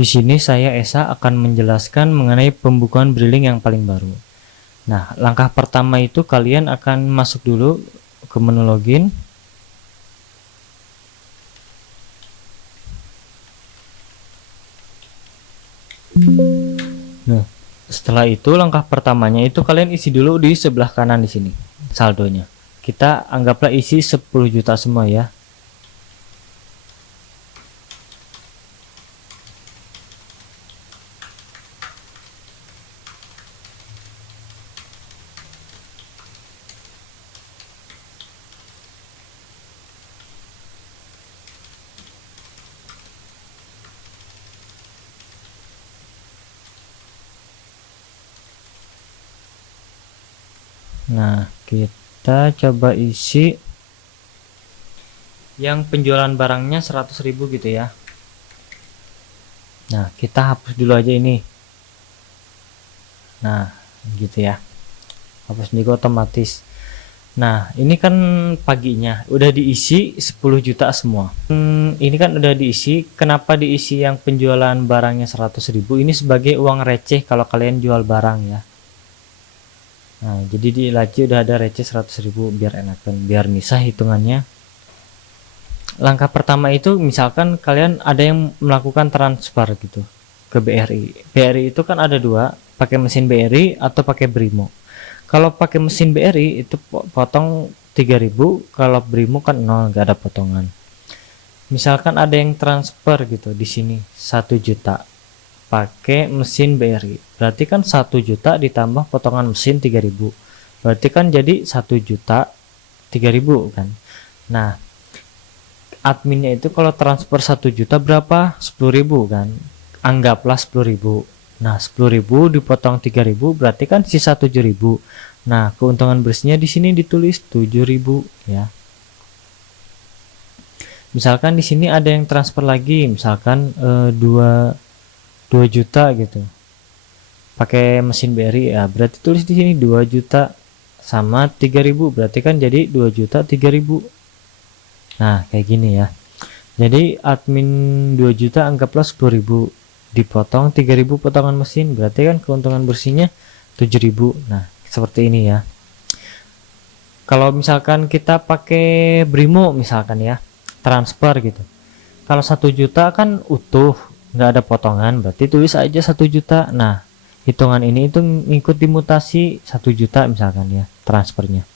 Di sini saya Esa akan menjelaskan mengenai pembukuan Briling yang paling baru. Nah, langkah pertama itu kalian akan masuk dulu ke menu login. Nah, setelah itu langkah pertamanya itu kalian isi dulu di sebelah kanan di sini saldonya. Kita anggaplah isi 10 juta semua ya. Nah, kita coba isi yang penjualan barangnya 100.000 gitu ya. Nah, kita hapus dulu aja ini. Nah, gitu ya. Hapus juga otomatis. Nah, ini kan paginya udah diisi 10 juta semua. Ini kan udah diisi. Kenapa diisi yang penjualan barangnya 100.000? Ini sebagai uang receh kalau kalian jual barang ya. Nah, jadi di laci udah ada receh 100.000 biar enakan, biar misah hitungannya. Langkah pertama itu misalkan kalian ada yang melakukan transfer gitu ke BRI. BRI itu kan ada dua, pakai mesin BRI atau pakai Brimo. Kalau pakai mesin BRI itu potong 3.000, kalau Brimo kan 0, nggak ada potongan. Misalkan ada yang transfer gitu di sini 1 juta pakai mesin BRI, berarti kan 1 juta ditambah potongan mesin 3.000, berarti kan jadi 1 juta 3.000 kan. Nah, adminnya itu kalau transfer 1 juta berapa? 10.000 kan, anggaplah 10.000. Nah, 10.000 dipotong 3.000 berarti kan sisa 7.000. Nah, keuntungan bersihnya di sini ditulis 7.000 ya. Misalkan di sini ada yang transfer lagi, misalkan 2 juta gitu pakai mesin BRI ya, berarti tulis di sini 2 juta sama 3.000, berarti kan jadi 2 juta 3.000. Nah, kayak gini ya. Jadi admin 2 juta anggaplah 10.000 dipotong 3.000 potongan mesin, berarti kan keuntungan bersihnya 7.000. Nah, seperti ini ya. Kalau misalkan kita pakai Brimo misalkan ya, transfer gitu, kalau 1 juta kan utuh nggak ada potongan, berarti tulis aja 1 juta. Nah, hitungan ini itu ngikut dimutasi 1 juta misalkan ya transfernya,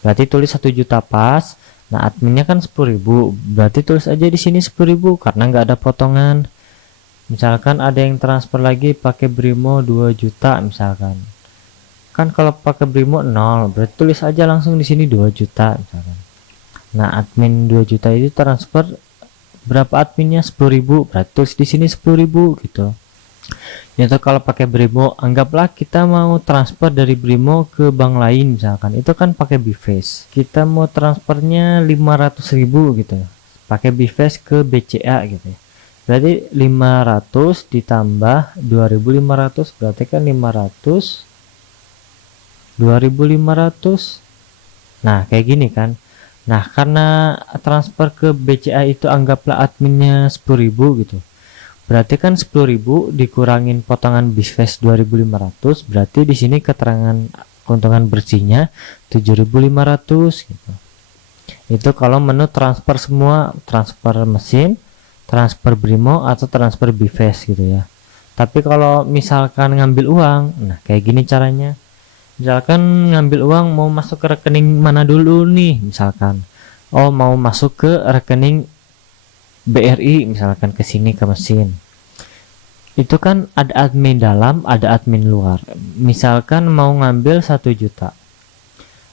berarti tulis 1 juta pas. Nah, adminnya kan 10.000, berarti tulis aja di sini 10.000 karena nggak ada potongan. Misalkan ada yang transfer lagi pakai Brimo 2 juta misalkan, kan kalau pakai Brimo 0, berarti tulis aja langsung di sini 2 juta misalkan. Nah, admin 2 juta itu transfer berapa, adminnya 10.000, berarti tulis di sini 10.000 gitu. Itu kalau pakai Brimo, anggaplah kita mau transfer dari Brimo ke bank lain misalkan, itu kan pakai Bface, kita mau transfernya 500.000 gitu, pakai Bface ke BCA gitu ya, berarti 500 ditambah 2.500 berarti kan 500 2.500. Nah, kayak gini kan. Nah, karena transfer ke BCA itu anggaplah adminnya 10.000 gitu, berarti kan 10.000 dikurangin potongan Bface 2.500, berarti di sini keterangan keuntungan bersihnya 7.500 gitu. Itu kalau menu transfer semua, transfer mesin, transfer Brimo atau transfer Bface gitu ya. Tapi kalau misalkan ngambil uang, nah kayak gini caranya. Misalkan ngambil uang mau masuk ke rekening mana dulu nih, misalkan oh mau masuk ke rekening BRI misalkan, ke sini ke mesin, itu kan ada admin dalam ada admin luar. Misalkan mau ngambil 1 juta,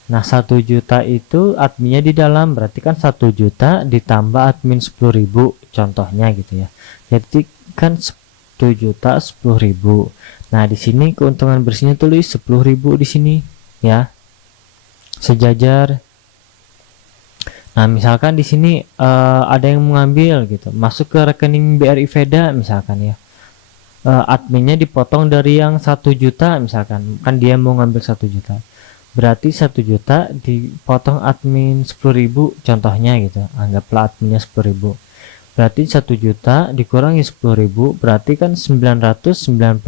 nah 1 juta itu adminnya di dalam, berarti kan 1 juta ditambah admin 10.000 contohnya gitu ya, jadi kan 1 juta 10.000. Nah, di sini keuntungan bersihnya tulis 10.000 di sini ya, sejajar. Nah, misalkan di sini ada yang mengambil gitu, masuk ke rekening BRI Veda misalkan ya, adminnya dipotong dari yang 1 juta misalkan, kan dia mau ngambil 1 juta, berarti 1 juta dipotong admin 10.000 contohnya gitu, anggaplah adminnya 10.000, berarti 1 juta dikurangi 10.000 berarti kan 990.000.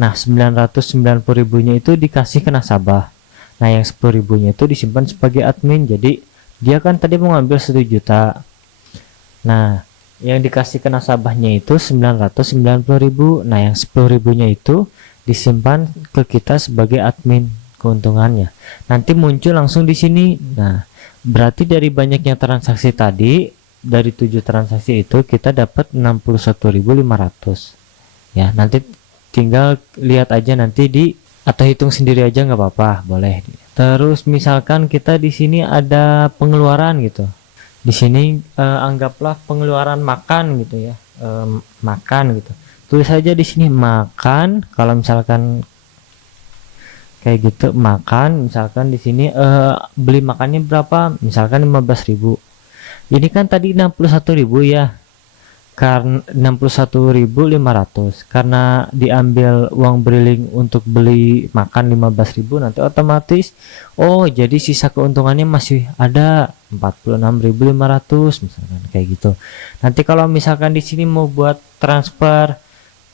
Nah 990.000 nya itu dikasih ke nasabah. Nah yang 10.000 nya itu disimpan sebagai admin, jadi dia kan tadi mau ngambil 1 juta. Nah yang dikasih ke nasabahnya itu 990.000. Nah yang 10.000 nya itu disimpan ke kita sebagai admin keuntungannya. Nanti muncul langsung di sini. Nah berarti dari banyaknya transaksi tadi, dari 7 transaksi itu kita dapat 61.500 ya. Nanti tinggal lihat aja nanti di atau hitung sendiri aja nggak apa-apa, boleh. Terus misalkan kita di sini ada pengeluaran gitu, di sini anggaplah pengeluaran makan gitu ya, makan gitu, tulis aja di sini makan. Kalau misalkan kayak gitu makan, misalkan di sini beli makannya berapa, misalkan 15.000. Ini kan tadi 61.000 ya, karena 61.500 karena diambil uang briling untuk beli makan 15.000, nanti otomatis oh jadi sisa keuntungannya masih ada 46.500 misalkan kayak gitu. Nanti kalau misalkan di sini mau buat transfer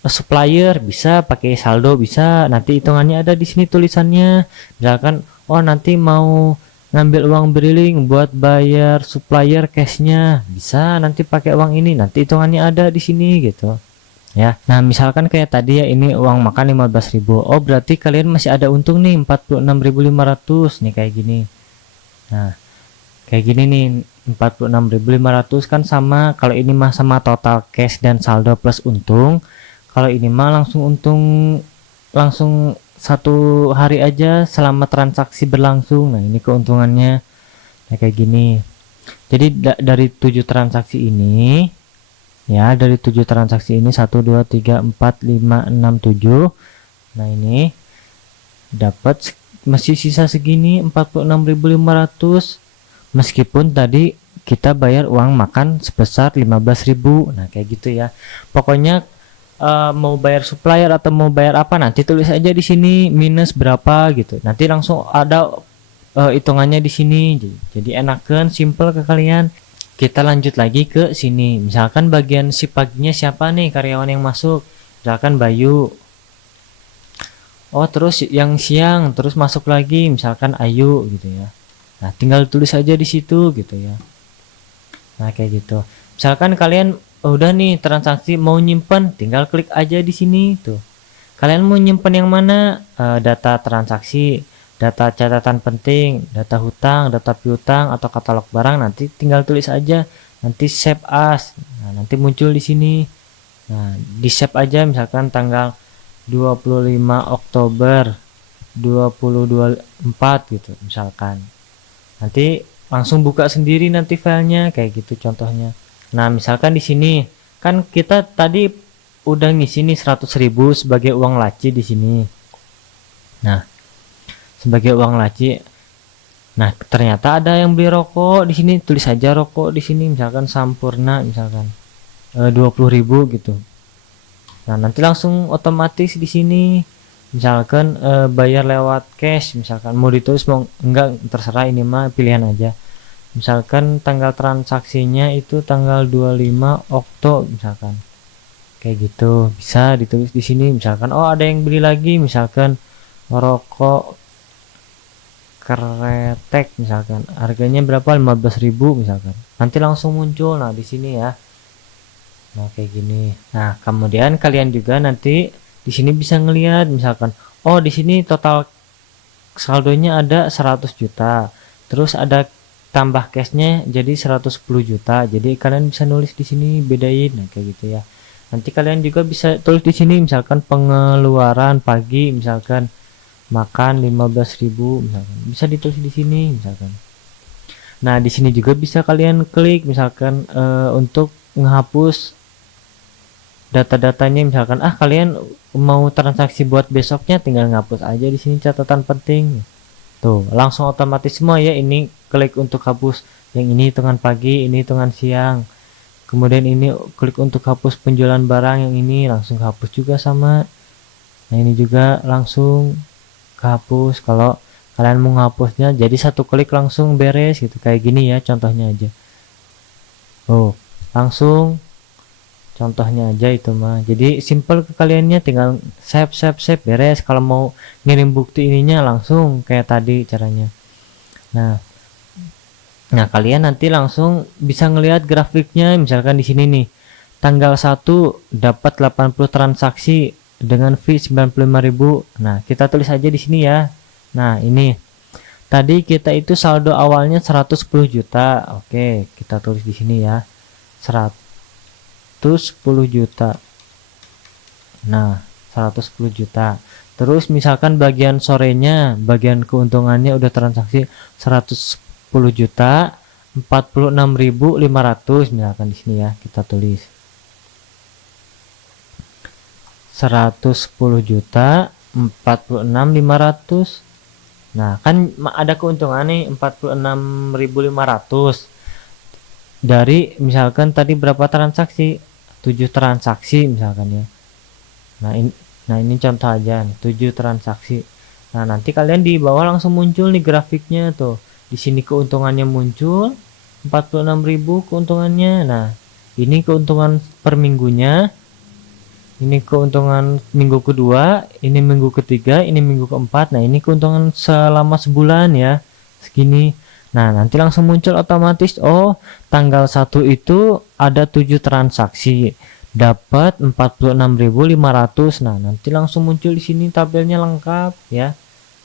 supplier bisa pakai saldo, bisa nanti hitungannya ada di sini tulisannya. Misalkan oh nanti mau ngambil uang briling buat bayar supplier cashnya, bisa nanti pakai uang ini, nanti hitungannya ada di sini gitu ya. Nah misalkan kayak tadi ya, ini uang makan 15.000, oh berarti kalian masih ada untung nih 46.500 nih kayak gini. Nah kayak gini nih 46.500 kan sama, kalau ini mah sama total cash dan saldo plus untung. Kalau ini mah langsung untung langsung 1 hari aja selama transaksi berlangsung. Nah ini keuntungannya kayak gini. Jadi dari 7 transaksi ini ya, dari 7 transaksi ini 1 2 3 4 5 6 7, nah ini dapat masih sisa segini 46.500 meskipun tadi kita bayar uang makan sebesar 15.000. Nah kayak gitu ya. Pokoknya mau bayar supplier atau mau bayar apa, nanti tulis aja di sini minus berapa gitu. Nanti langsung ada hitungannya di sini. Jadi enakan, simple ke kalian. Kita lanjut lagi ke sini. Misalkan bagian si paginya siapa nih karyawan yang masuk? Misalkan Bayu. Oh terus yang siang terus masuk lagi misalkan Ayu gitu ya. Nah tinggal tulis aja di situ gitu ya. Nah kayak gitu. Misalkan kalian udah nih transaksi mau nyimpen, tinggal klik aja di sini tuh. Kalian mau nyimpen yang mana? Data transaksi, data catatan penting, data hutang, data piutang atau katalog barang, nanti tinggal tulis aja. Nanti save as. Nah, nanti muncul di sini. Nah, di save aja misalkan tanggal 25 Oktober 2024 gitu misalkan. Nanti langsung buka sendiri nanti filenya kayak gitu contohnya. Nah misalkan di sini kan kita tadi udah ngisi nih 100.000 sebagai uang laci di sini. Nah sebagai uang laci, nah ternyata ada yang beli rokok di sini, tulis aja rokok di sini misalkan Sampurna misalkan 20.000 gitu. Nah nanti langsung otomatis di sini misalkan bayar lewat cash, misalkan mau ditulis mau enggak terserah, ini mah pilihan aja. Misalkan tanggal transaksinya itu tanggal 25 Oktober misalkan kayak gitu, bisa ditulis di sini. Misalkan oh ada yang beli lagi misalkan rokok Kretek misalkan harganya berapa, 15.000 misalkan, nanti langsung muncul nah di sini ya. Nah kayak gini. Nah kemudian kalian juga nanti di sini bisa ngelihat misalkan oh di sini total saldonya ada 100 juta, terus ada tambah cashnya jadi 110 juta. Jadi kalian bisa nulis di sini bedain nah kayak gitu ya. Nanti kalian juga bisa tulis di sini misalkan pengeluaran pagi misalkan makan 15.000 misalkan, bisa ditulis di sini misalkan. Nah di sini juga bisa kalian klik misalkan untuk menghapus data-datanya, misalkan kalian mau transaksi buat besoknya tinggal ngapus aja di sini catatan penting. Tuh langsung otomatis semua ya. Ini klik untuk hapus yang ini hitungan pagi, ini hitungan siang, kemudian ini klik untuk hapus penjualan barang, yang ini langsung hapus juga sama. Nah ini juga langsung kehapus kalau kalian mau ngapusnya, jadi satu klik langsung beres gitu kayak gini ya contohnya aja. Oh langsung contohnya aja itu mah. Jadi simple ke kaliannya, tinggal save beres. Kalau mau ngirim bukti ininya langsung kayak tadi caranya. Nah, kalian nanti langsung bisa ngelihat grafiknya. Misalkan di sini nih, tanggal 1 dapat 80 transaksi dengan fee 95.000. Nah, kita tulis aja di sini ya. Nah, ini tadi kita itu saldo awalnya 110 juta. Oke, kita tulis di sini ya. 110 juta. Nah, 110 juta. Terus misalkan bagian sorenya, bagian keuntungannya udah transaksi 110 juta 46.500, misalkan di sini ya, kita tulis 110 juta 46.500. Nah, kan ada keuntungan nih 46.500 dari misalkan tadi berapa transaksi, 7 transaksi misalkan ya. Nah ini contoh aja nih, 7 transaksi. Nah, nanti kalian di bawah langsung muncul nih grafiknya tuh. Di sini keuntungannya muncul 46.000 keuntungannya. Nah, ini keuntungan per minggunya. Ini keuntungan minggu kedua, ini minggu ketiga, ini minggu keempat. Nah, ini keuntungan selama sebulan ya. Segini. Nah, nanti langsung muncul otomatis, oh, tanggal 1 itu ada 7 transaksi, dapat 46.500. Nah, nanti langsung muncul di sini tabelnya lengkap ya.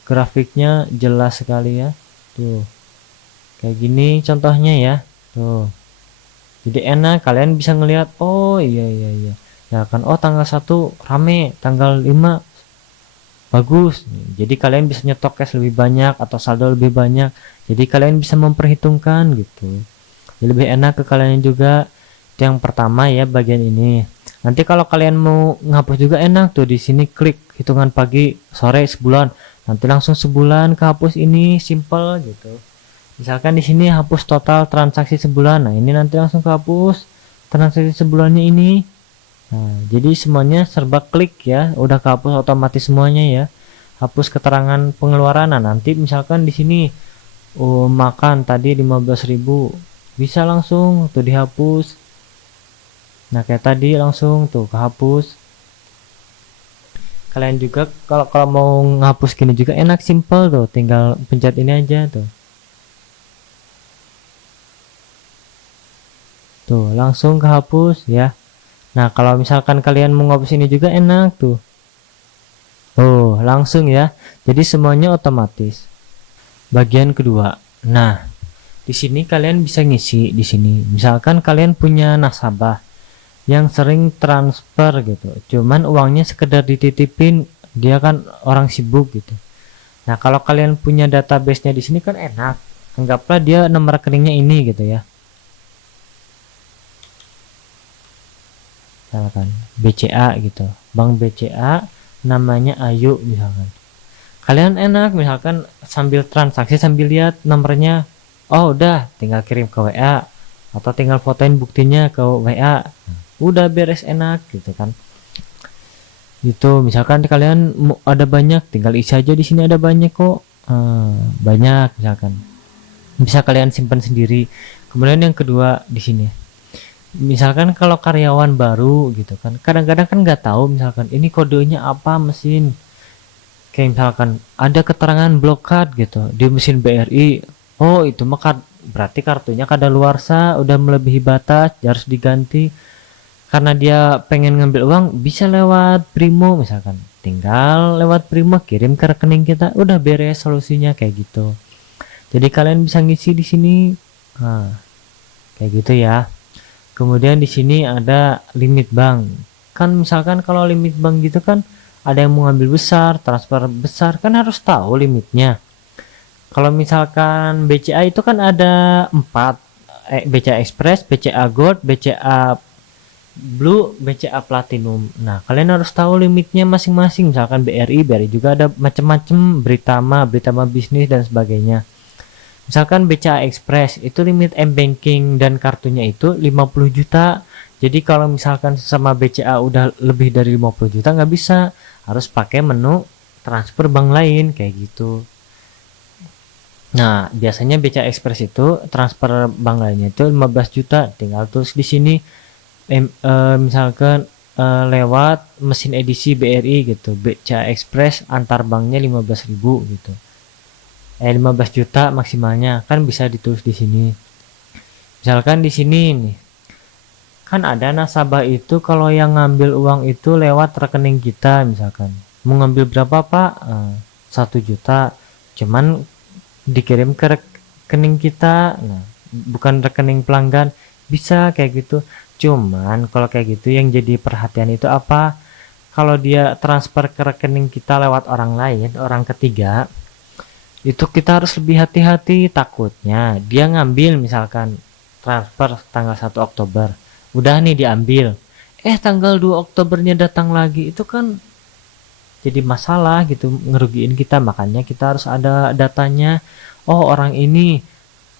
Grafiknya jelas sekali ya. Tuh. Kayak gini contohnya ya. Tuh. Jadi enak, kalian bisa ngelihat, oh iya. Ya kan, oh tanggal 1 rame, tanggal 5 bagus. Jadi kalian bisa nyetok cash lebih banyak atau saldo lebih banyak. Jadi kalian bisa memperhitungkan gitu. Jadi lebih enak ke kalian juga. Itu yang pertama ya, bagian ini. Nanti kalau kalian mau ngapus juga enak tuh, di sini klik hitungan pagi, sore, sebulan. Nanti langsung sebulan kehapus, ini simple gitu. Misalkan di sini hapus total transaksi sebulan. Nah, ini nanti langsung kehapus transaksi sebulannya ini. Nah, jadi semuanya serba klik ya, udah kehapus otomatis semuanya ya. Hapus keterangan pengeluaran. Nah, nanti misalkan di sini makan tadi 15.000, bisa langsung tuh dihapus. Nah, kayak tadi langsung tuh kehapus. Kalian juga kalau mau ngapus gini juga enak, simple tuh, tinggal pencet ini aja tuh. Tuh, langsung kehapus ya. Nah, kalau misalkan kalian mau ngapus ini juga enak tuh. Oh, langsung ya. Jadi semuanya otomatis. Bagian kedua. Nah, di sini kalian bisa ngisi di sini. Misalkan kalian punya nasabah yang sering transfer gitu. Cuman uangnya sekedar dititipin, dia kan orang sibuk gitu. Nah, kalau kalian punya database-nya di sini kan enak. Anggaplah dia nomor rekeningnya ini gitu ya. Misalkan BCA gitu, Bank BCA namanya Ayu misalkan. Kalian enak misalkan sambil transaksi sambil lihat nomornya, oh udah tinggal kirim ke WA atau tinggal fotoin buktinya ke WA, udah beres, enak gitu kan. Itu misalkan kalian ada banyak, tinggal isi aja di sini, ada banyak kok, banyak misalkan bisa kalian simpan sendiri. Kemudian yang kedua di sini, misalkan kalau karyawan baru gitu kan, kadang-kadang kan nggak tahu misalkan ini kodenya apa mesin, kayak misalkan ada keterangan blokad gitu di mesin BRI, oh itu mah berarti kartunya kadaluarsa, udah melebihi batas, harus diganti. Karena dia pengen ngambil uang, bisa lewat Primo misalkan, tinggal lewat Primo kirim ke rekening kita, udah beres solusinya kayak gitu. Jadi kalian bisa ngisi di sini, nah, kayak gitu ya. Kemudian di sini ada limit bank. Kan misalkan kalau limit bank gitu kan ada yang mau ngambil besar, transfer besar, kan harus tahu limitnya. Kalau misalkan BCA itu kan ada 4, BCA Express, BCA Gold, BCA Blue, BCA Platinum. Nah, kalian harus tahu limitnya masing-masing. Misalkan BRI juga ada macam-macam, Britama bisnis dan sebagainya. Misalkan BCA Express itu limit M-Banking dan kartunya itu 50 juta. Jadi kalau misalkan sama BCA udah lebih dari 50 juta nggak bisa, harus pakai menu transfer bank lain kayak gitu. Nah, biasanya BCA Express itu transfer bank lainnya itu 15 juta, tinggal tulis di sini misalkan lewat mesin edisi BRI gitu, BCA Express antar banknya 15.000 gitu. 15 juta maksimalnya kan bisa ditulis di sini. Misalkan di sini nih, kan ada nasabah itu kalau yang ngambil uang itu lewat rekening kita misalkan. Mau ngambil berapa Pak? 1 juta. Cuman dikirim ke rekening kita. Nah, bukan rekening pelanggan. Bisa kayak gitu. Cuman kalau kayak gitu yang jadi perhatian itu apa? Kalau dia transfer ke rekening kita lewat orang lain, orang ketiga, itu kita harus lebih hati-hati, takutnya dia ngambil misalkan transfer tanggal 1 Oktober udah nih diambil, tanggal 2 Oktobernya datang lagi, itu kan jadi masalah gitu, ngerugiin kita. Makanya kita harus ada datanya. Oh, orang ini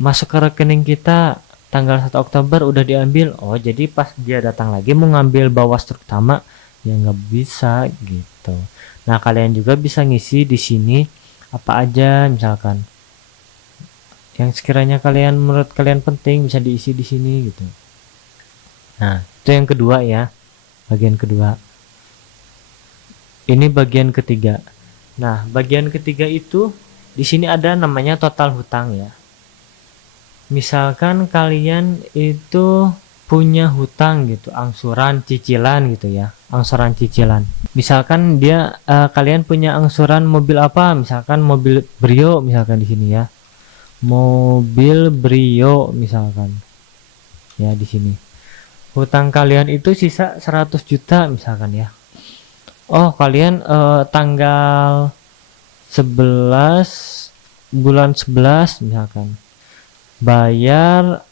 masuk ke rekening kita tanggal 1 Oktober udah diambil. Oh, jadi pas dia datang lagi mau ngambil bawas truk utama ya nggak bisa gitu. Nah, kalian juga bisa ngisi di sini apa aja misalkan yang sekiranya kalian menurut kalian penting bisa diisi di sini gitu. Nah, itu yang kedua ya, bagian kedua. Ini bagian ketiga. Nah, bagian ketiga itu di sini ada namanya total hutang ya. Misalkan kalian itu punya hutang gitu, angsuran cicilan gitu ya, angsuran cicilan. Misalkan dia kalian punya angsuran mobil apa, misalkan mobil Brio misalkan di sini ya. Mobil Brio misalkan. Ya di sini. Hutang kalian itu sisa 100 juta misalkan ya. Oh, kalian tanggal 11 bulan 11 misalkan bayar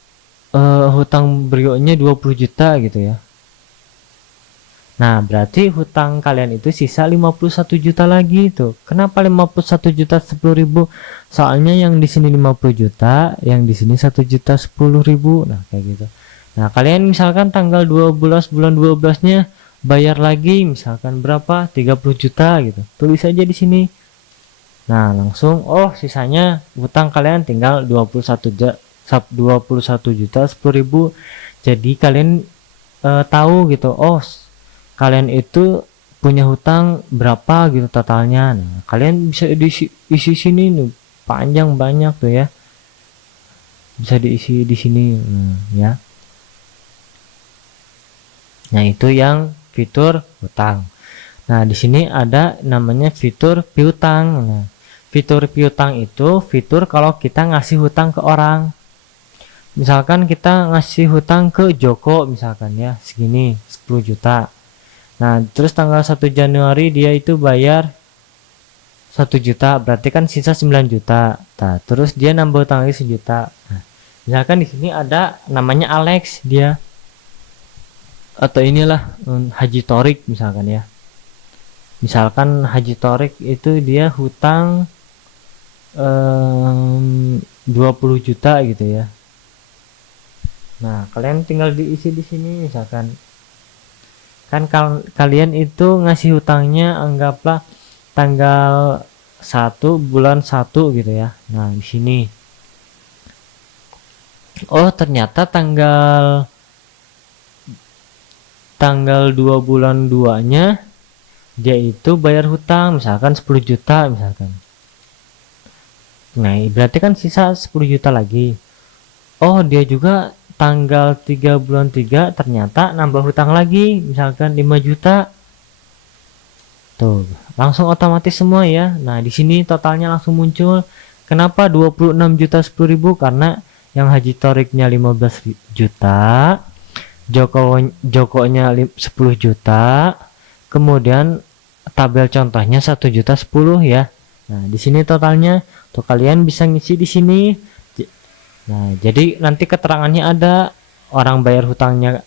hutang Brio-nya 20 juta gitu ya. Nah, berarti hutang kalian itu sisa 51 juta lagi tuh. Kenapa 51 juta 10.000? Soalnya yang di sini 50 juta, yang di sini 1 juta 10.000. Nah, kayak gitu. Nah, kalian misalkan tanggal 12 bulan 12-nya bayar lagi misalkan berapa? 30 juta gitu. Tulis aja di sini. Nah, langsung sisanya hutang kalian tinggal 21 juta 10.000. Jadi kalian tahu gitu. Oh, kalian itu punya hutang berapa gitu totalnya. Nah, kalian bisa isi sini nih, panjang banyak tuh ya. Bisa diisi di sini ya. Nah, itu yang fitur hutang. Nah, di sini ada namanya fitur piutang. Nah, fitur piutang itu fitur kalau kita ngasih hutang ke orang. Misalkan kita ngasih hutang ke Joko misalkan ya, segini 10 juta. Nah, terus tanggal 1 Januari dia itu bayar 1 juta, berarti kan sisa 9 juta. Nah, terus dia nambah hutang lagi 1 juta. Nah, misalkan di sini ada namanya Alex dia. Atau inilah Haji Torik misalkan ya. Misalkan Haji Torik itu dia hutang 20 juta gitu ya. Nah, kalian tinggal diisi di sini misalkan. Kan kalian itu ngasih hutangnya anggaplah tanggal 1 bulan 1 gitu ya. Nah, di sini. Oh, ternyata tanggal 2 bulan 2-nya dia itu bayar hutang misalkan 10 juta misalkan. Nah, berarti kan sisa 10 juta lagi. Oh, dia juga tanggal 3 bulan 3 ternyata nambah hutang lagi misalkan 5 juta. Tuh, langsung otomatis semua ya. Nah, di sini totalnya langsung muncul. Kenapa 26 juta 10.000? Karena yang Haji Toriknya 15 juta, Jokonya 10 juta, kemudian tabel contohnya 1 juta 10 ya. Nah, di sini totalnya tuh kalian bisa ngisi di sini. Nah, jadi nanti keterangannya ada orang bayar hutangnya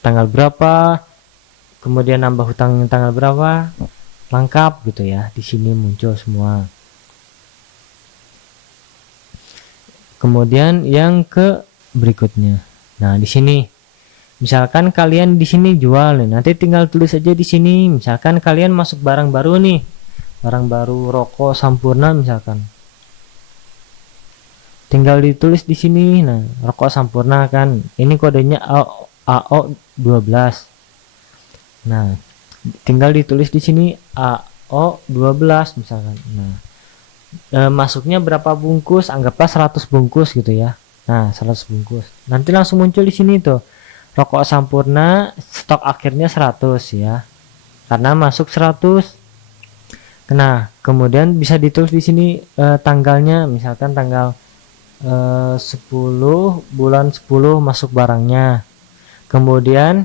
tanggal berapa, kemudian nambah hutangnya tanggal berapa, lengkap gitu ya. Di sini muncul semua. Kemudian yang ke berikutnya. Nah, di sini misalkan kalian di sini jual nih, nanti tinggal tulis aja di sini. Misalkan kalian masuk barang baru nih, barang baru rokok Sampurna misalkan. tinggal ditulis di sini. Nah, rokok Sampurna kan ini kodenya AO 12. Nah, tinggal ditulis di sini AO 12 misalkan. Nah, masuknya berapa bungkus, anggaplah 100 bungkus gitu ya. Nah, 100 bungkus nanti langsung muncul di sini tuh, rokok Sampurna stok akhirnya 100 ya, karena masuk 100. Nah, kemudian bisa ditulis di sini tanggalnya, misalkan tanggal 10 bulan 10 masuk barangnya, kemudian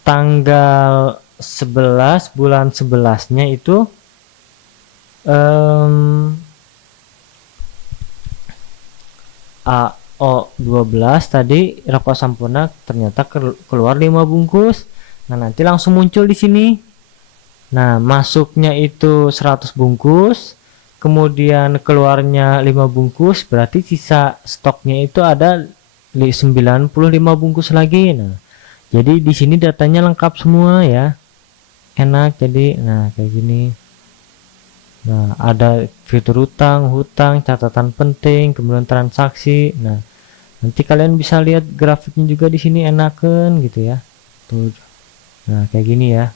tanggal 11 bulan 11 nya itu AO 12 tadi rokok Sampurna ternyata keluar 5 bungkus. Nah, nanti langsung muncul di sini. Nah, masuknya itu 100 bungkus, kemudian keluarnya 5 bungkus, berarti sisa stoknya itu ada 95 bungkus lagi. Nah, jadi di sini datanya lengkap semua ya. Enak jadi. Nah, kayak gini. Nah, ada fitur hutang, catatan penting, kemudian transaksi. Nah, nanti kalian bisa lihat grafiknya juga di sini, enakan gitu ya. Tuh. Nah, kayak gini ya.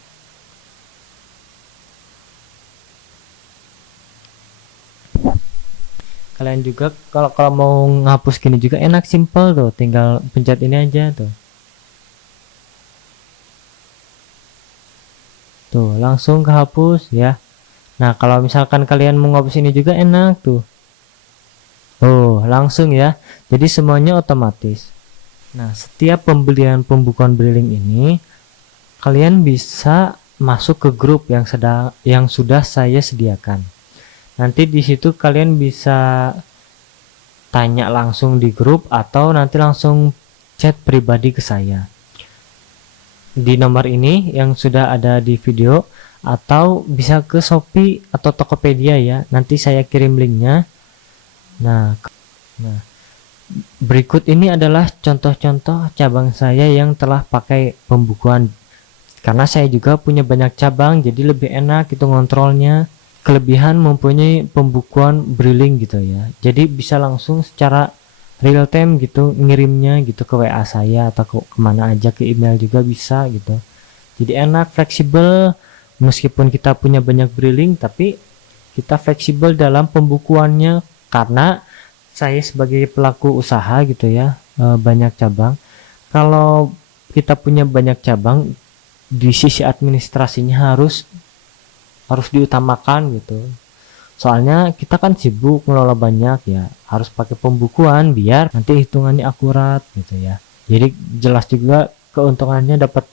Kalian juga kalau mau ngapus gini juga enak, simple tuh, tinggal pencet ini aja tuh. Tuh, langsung kehapus ya. Nah, kalau misalkan kalian mau ngapus ini juga enak tuh. Oh, langsung ya. Jadi semuanya otomatis. Nah, setiap pembukuan Briling ini kalian bisa masuk ke grup yang sudah saya sediakan. Nanti di situ kalian bisa tanya langsung di grup atau nanti langsung chat pribadi ke saya di nomor ini yang sudah ada di video, atau bisa ke Shopee atau Tokopedia ya, nanti saya kirim linknya. Nah, berikut ini adalah contoh-contoh cabang saya yang telah pakai pembukuan, karena saya juga punya banyak cabang jadi lebih enak itu ngontrolnya. Kelebihan mempunyai pembukuan Briling gitu ya, jadi bisa langsung secara real time gitu ngirimnya gitu ke WA saya atau kemana aja, ke email juga bisa gitu. Jadi enak, fleksibel, meskipun kita punya banyak Briling tapi kita fleksibel dalam pembukuannya, karena saya sebagai pelaku usaha gitu ya, banyak cabang. Kalau kita punya banyak cabang, di sisi administrasinya harus diutamakan gitu, soalnya kita kan sibuk ngelola banyak ya, harus pakai pembukuan biar nanti hitungannya akurat gitu ya. Jadi jelas juga keuntungannya dapat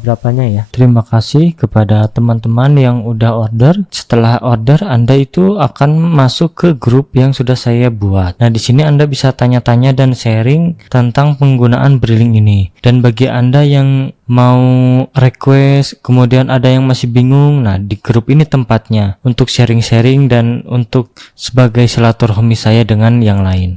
berapanya ya. Terima kasih kepada teman-teman yang udah order. Setelah order, Anda itu akan masuk ke grup yang sudah saya buat. Nah, di sini Anda bisa tanya-tanya dan sharing tentang penggunaan Briling ini. Dan bagi Anda yang mau request, kemudian ada yang masih bingung, nah di grup ini tempatnya untuk sharing-sharing dan untuk sebagai silaturahmi saya dengan yang lain.